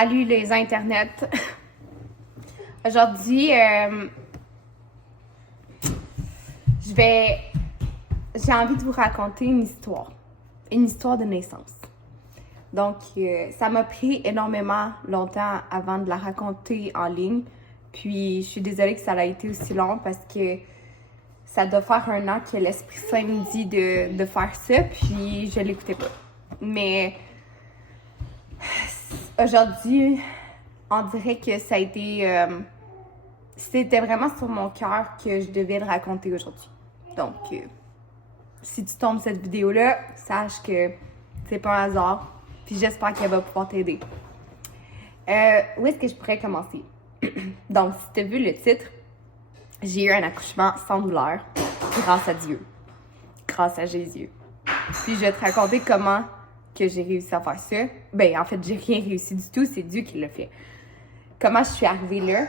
Salut les internets! Aujourd'hui, j'ai envie de vous raconter une histoire de naissance. Donc, ça m'a pris énormément longtemps avant de la raconter en ligne. Puis, je suis désolée que ça a été aussi long parce que ça doit faire 1 an que l'Esprit Saint me dit de faire ça, puis je l'écoutais pas. Mais aujourd'hui, on dirait que ça a été... c'était vraiment sur mon cœur que je devais le raconter aujourd'hui. Donc, si tu tombes cette vidéo-là, sache que c'est pas un hasard. Puis j'espère qu'elle va pouvoir t'aider. Où est-ce que je pourrais commencer? Donc, si tu as vu le titre, j'ai eu un accouchement sans douleur, grâce à Dieu, grâce à Jésus. Puis je vais te raconter comment que j'ai réussi à faire ça. Ben, en fait, j'ai rien réussi du tout, c'est Dieu qui l'a fait. Comment je suis arrivée là,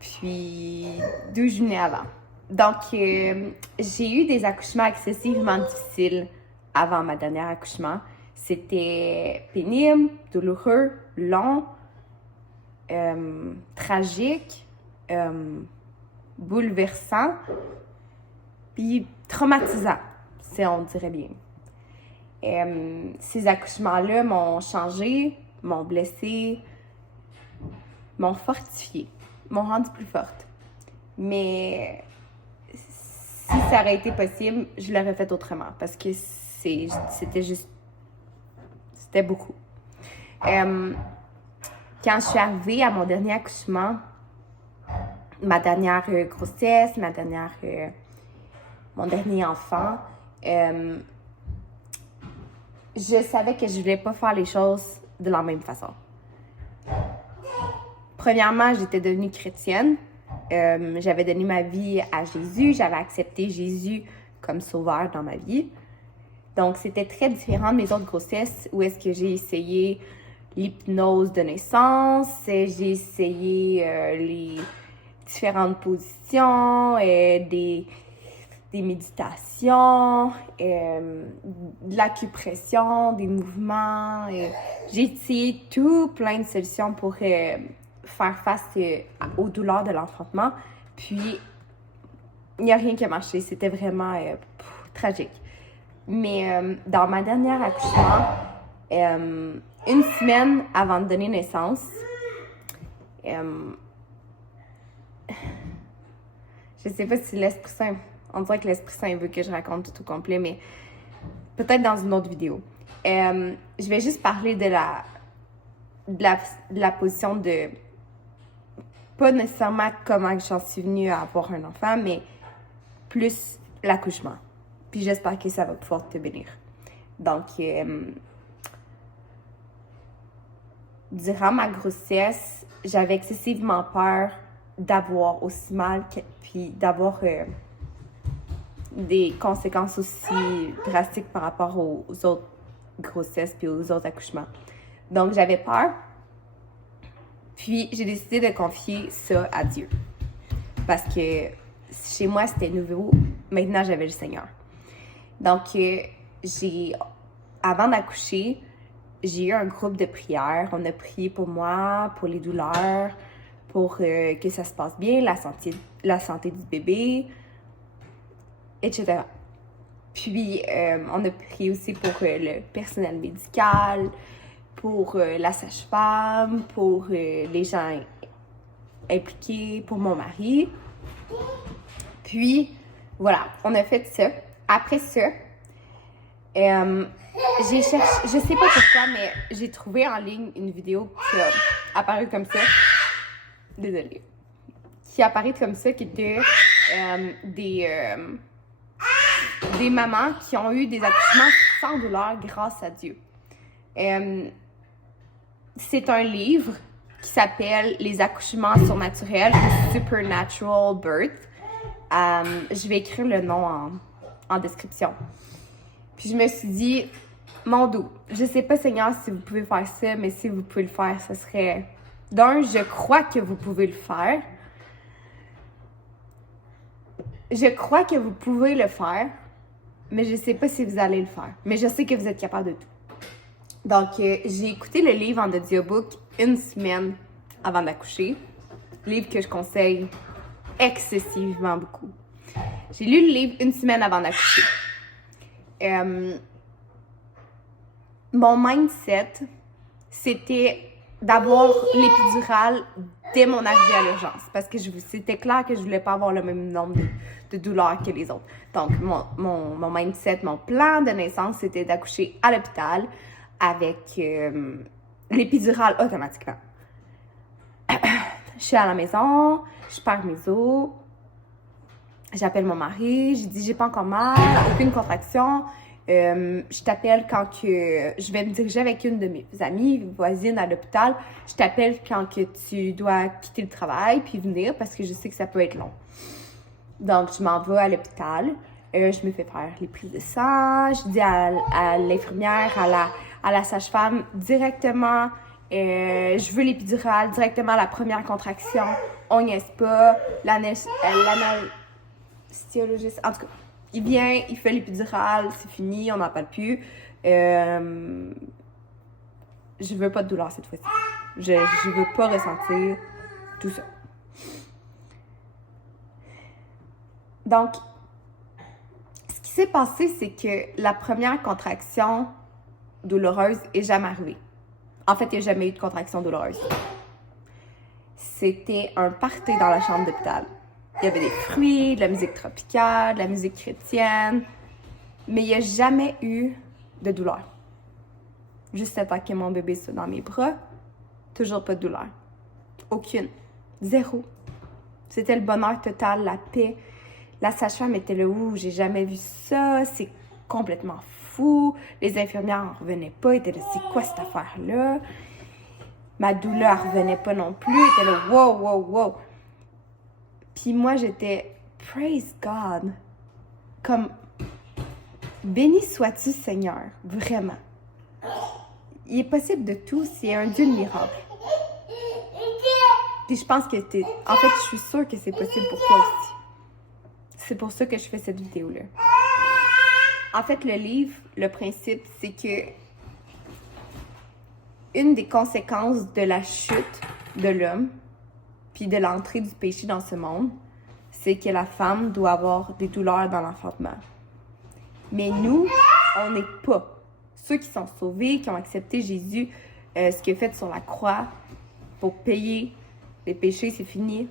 puis d'où je venais avant. Donc, j'ai eu des accouchements excessivement difficiles avant ma dernière accouchement. C'était pénible, douloureux, long, tragique, bouleversant, puis traumatisant, si on dirait bien. Ces accouchements-là m'ont changé, m'ont blessée, m'ont fortifiée, m'ont rendue plus forte. Mais si ça aurait été possible, je l'aurais fait autrement parce que c'était beaucoup. Quand je suis arrivée à mon dernier accouchement, ma dernière grossesse, mon dernier enfant, je savais que je voulais pas faire les choses de la même façon. Premièrement, j'étais devenue chrétienne. J'avais donné ma vie à Jésus. J'avais accepté Jésus comme sauveur dans ma vie. Donc, c'était très différent de mes autres grossesses où est-ce que j'ai essayé l'hypnose de naissance, j'ai essayé les différentes positions, des méditations, de l'acupression, des mouvements. J'ai essayé plein de solutions pour faire face aux douleurs de l'enfantement. Puis, il n'y a rien qui a marché. C'était vraiment tragique. Mais dans ma dernière accouchement, 1 semaine avant de donner naissance, je sais pas si l'Esprit Saint... On dirait que l'Esprit Saint veut que je raconte tout au complet, mais peut-être dans une autre vidéo. Je vais juste parler de la position de... Pas nécessairement comment j'en suis venue à avoir un enfant, mais plus l'accouchement. Puis j'espère que ça va pouvoir te bénir. Donc, durant ma grossesse, j'avais excessivement peur d'avoir aussi mal, puis d'avoir des conséquences aussi drastiques par rapport aux autres grossesses puis aux autres accouchements. Donc, j'avais peur. Puis, j'ai décidé de confier ça à Dieu. Parce que chez moi, c'était nouveau. Maintenant, j'avais le Seigneur. Donc, avant d'accoucher, j'ai eu un groupe de prière. On a prié pour moi, pour les douleurs, pour que ça se passe bien, la santé du bébé, etc. Puis, on a prié aussi pour le personnel médical, pour la sage-femme, pour les gens impliqués, pour mon mari. Puis, voilà, on a fait ça. Après ça, j'ai cherché, je sais pas pourquoi, mais j'ai trouvé en ligne une vidéo qui a apparu comme ça. Désolée. Qui apparaît comme ça, qui était des mamans qui ont eu des accouchements sans douleur grâce à Dieu. C'est un livre qui s'appelle Les accouchements surnaturels, Supernatural Birth. Je vais écrire le nom en description. Puis je me suis dit, mon dos, je sais pas Seigneur si vous pouvez faire ça, mais si vous pouvez le faire, ce serait... je crois que vous pouvez le faire. Je crois que vous pouvez le faire, mais je sais pas si vous allez le faire. Mais je sais que vous êtes capable de tout. Donc, j'ai écouté le livre en audiobook une semaine avant d'accoucher. Livre que je conseille excessivement beaucoup. J'ai lu le livre une semaine avant d'accoucher. Mon mindset, c'était d'avoir l'épidurale dès mon arrivée à l'urgence. Parce que c'était clair que je voulais pas avoir le même nombre de douleurs que les autres. Donc, mon mindset, mon plan de naissance, c'était d'accoucher à l'hôpital avec l'épidurale automatiquement. Je suis à la maison, je perds mes os, j'appelle mon mari, j'ai dit j'ai pas encore mal, aucune contraction. Je t'appelle quand que je vais me diriger avec une de mes amies voisines à l'hôpital. Je t'appelle quand que tu dois quitter le travail puis venir parce que je sais que ça peut être long. Donc, je m'en vais à l'hôpital. Je me fais faire les prises de sang. Je dis à l'infirmière, à la sage-femme directement, je veux l'épidurale directement à la première contraction. On niaise pas. L'anesthésiologiste, en tout cas, il vient, il fait l'épidurale, c'est fini, on n'en parle plus. Je veux pas de douleur cette fois-ci. Je veux pas ressentir tout ça. Donc, ce qui s'est passé, c'est que la première contraction douloureuse est jamais arrivée. En fait, il n'y a jamais eu de contraction douloureuse. C'était un party dans la chambre d'hôpital. Il y avait des fruits, de la musique tropicale, de la musique chrétienne, mais il n'y a jamais eu de douleur. Juste attaquer mon bébé dans mes bras, toujours pas de douleur. Aucune. Zéro. C'était le bonheur total, la paix. La sage-femme était là, ouh, j'ai jamais vu ça, c'est complètement fou. Les infirmières n'en revenaient pas, étaient là, c'est quoi cette affaire-là? Ma douleur revenait pas non plus, était là, wow, wow, wow. Puis moi, j'étais, praise God, comme, béni sois-tu Seigneur, vraiment. Il est possible de tout, c'est un Dieu de miracle. Puis je pense que en fait, je suis sûre que c'est possible pour toi aussi. C'est pour ça que je fais cette vidéo-là. En fait, le livre, le principe, c'est que une des conséquences de la chute de l'homme, puis de l'entrée du péché dans ce monde, c'est que la femme doit avoir des douleurs dans l'enfantement. Mais nous, on n'est pas. Ceux qui sont sauvés, qui ont accepté Jésus, ce qu'il a fait sur la croix pour payer les péchés, c'est fini.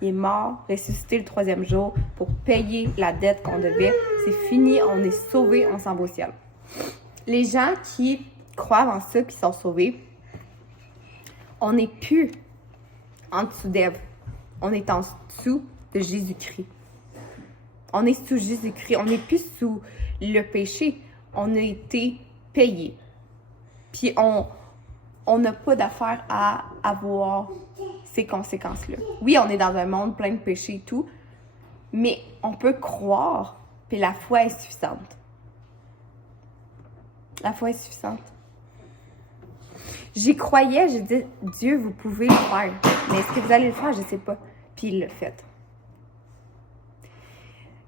Il est mort, ressuscité le 3e jour pour payer la dette qu'on devait. C'est fini, on est sauvés, on s'en va au ciel. Les gens qui croient en ça, qui sont sauvés, on n'est plus en dessous d'Ève. On est en dessous de Jésus-Christ. On est sous Jésus-Christ. On n'est plus sous le péché. On a été payé. Puis on n'a pas d'affaire à avoir ces conséquences-là. Oui, on est dans un monde plein de péchés et tout, mais on peut croire, puis la foi est suffisante. La foi est suffisante. J'y croyais, j'ai dit, Dieu, vous pouvez le faire. Mais est-ce que vous allez le faire? Je ne sais pas. Puis il l'a fait.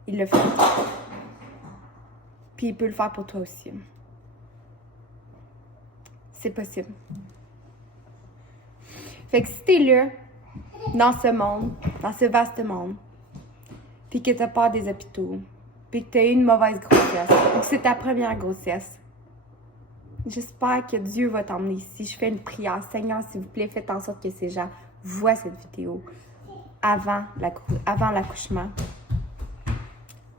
Il l'a fait. Puis il peut le faire pour toi aussi. C'est possible. Fait que si t'es là, dans ce monde, dans ce vaste monde, puis que t'as peur des hôpitaux, puis que t'as eu une mauvaise grossesse, ou que c'est ta première grossesse, j'espère que Dieu va t'emmener ici. Je fais une prière. Seigneur, s'il vous plaît, faites en sorte que ces gens voient cette vidéo avant l'accouchement.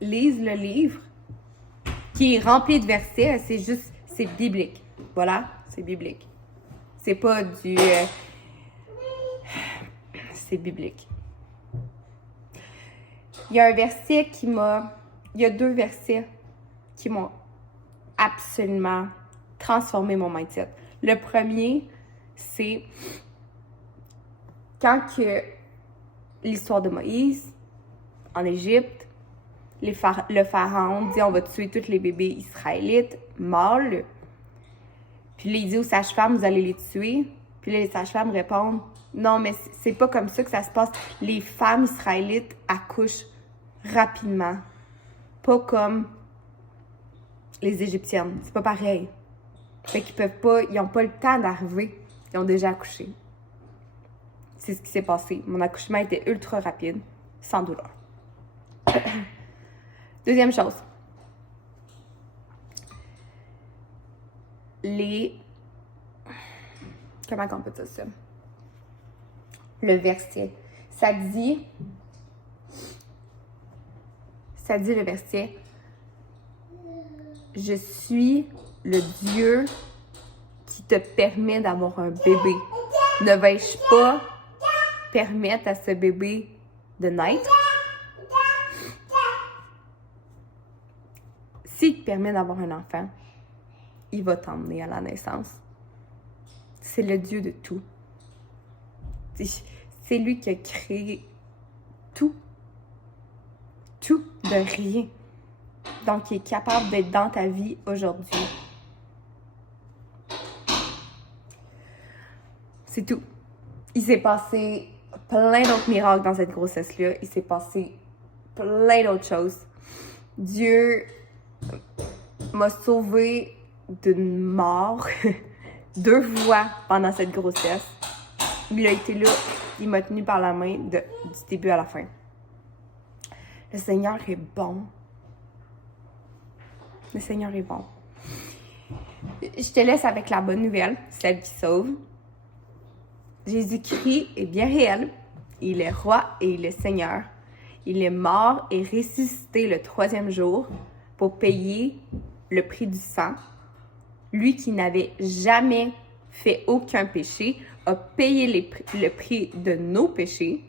Lise le livre qui est rempli de versets. C'est biblique. Voilà, c'est biblique. C'est pas du... c'est biblique. Il y a un verset qui m'a... Il y a 2 versets qui m'ont absolument transformé mon mindset. Le premier, c'est quand que l'histoire de Moïse en Égypte, le pharaon dit on va tuer tous les bébés israélites mâles. Puis là, il dit aux sages-femmes, vous allez les tuer. Puis là, les sages-femmes répondent, non, mais c'est pas comme ça que ça se passe. Les femmes israélites accouchent rapidement. Pas comme les Égyptiennes. C'est pas pareil. Fait qu'ils peuvent pas, ils ont pas le temps d'arriver. Ils ont déjà accouché. C'est ce qui s'est passé. Mon accouchement était ultra rapide, sans douleur. Deuxième chose. Comment on peut dire ça? Le verset. Ça dit le verset, je suis le Dieu qui te permet d'avoir un bébé. Ne vais-je pas permettre à ce bébé de naître? S'il te permet d'avoir un enfant, il va t'emmener à la naissance. C'est le Dieu de tout. C'est lui qui a créé tout. Tout de rien. Donc, il est capable d'être dans ta vie aujourd'hui. C'est tout. Il s'est passé plein d'autres miracles dans cette grossesse-là. Il s'est passé plein d'autres choses. Dieu m'a sauvée d'une mort 2 fois pendant cette grossesse. Il a été là, il m'a tenu par la main du début à la fin. Le Seigneur est bon. Le Seigneur est bon. Je te laisse avec la bonne nouvelle, celle qui sauve. Jésus-Christ est bien réel. Il est roi et il est Seigneur. Il est mort et ressuscité le 3e jour pour payer le prix du sang. Lui qui n'avait jamais fait aucun péché a payé le prix de nos péchés,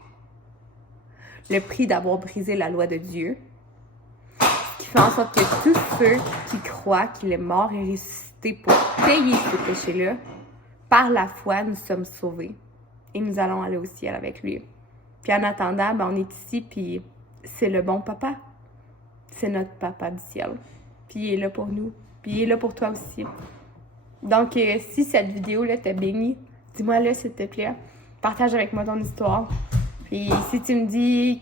le prix d'avoir brisé la loi de Dieu, ce qui fait en sorte que tous ceux qui croient qu'il est mort et ressuscité pour payer ce péché-là, par la foi, nous sommes sauvés. Et nous allons aller au ciel avec lui. Puis en attendant, on est ici, puis c'est le bon papa. C'est notre papa du ciel. Puis il est là pour nous. Puis il est là pour toi aussi. Donc, si cette vidéo-là t'a béni, dis-moi-le s'il te plaît. Partage avec moi ton histoire. Puis si tu me dis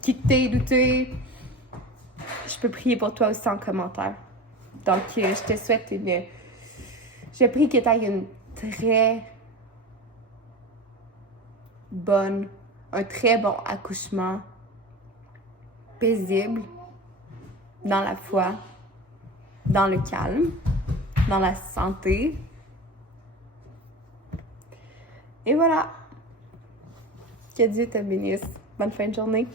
qui t'es douté, je peux prier pour toi aussi en commentaire. Donc, je te souhaite je prie que tu aies un très bon accouchement, paisible, dans la foi, dans le calme, dans la santé. Et voilà. Que Dieu te bénisse. Bonne fin de journée.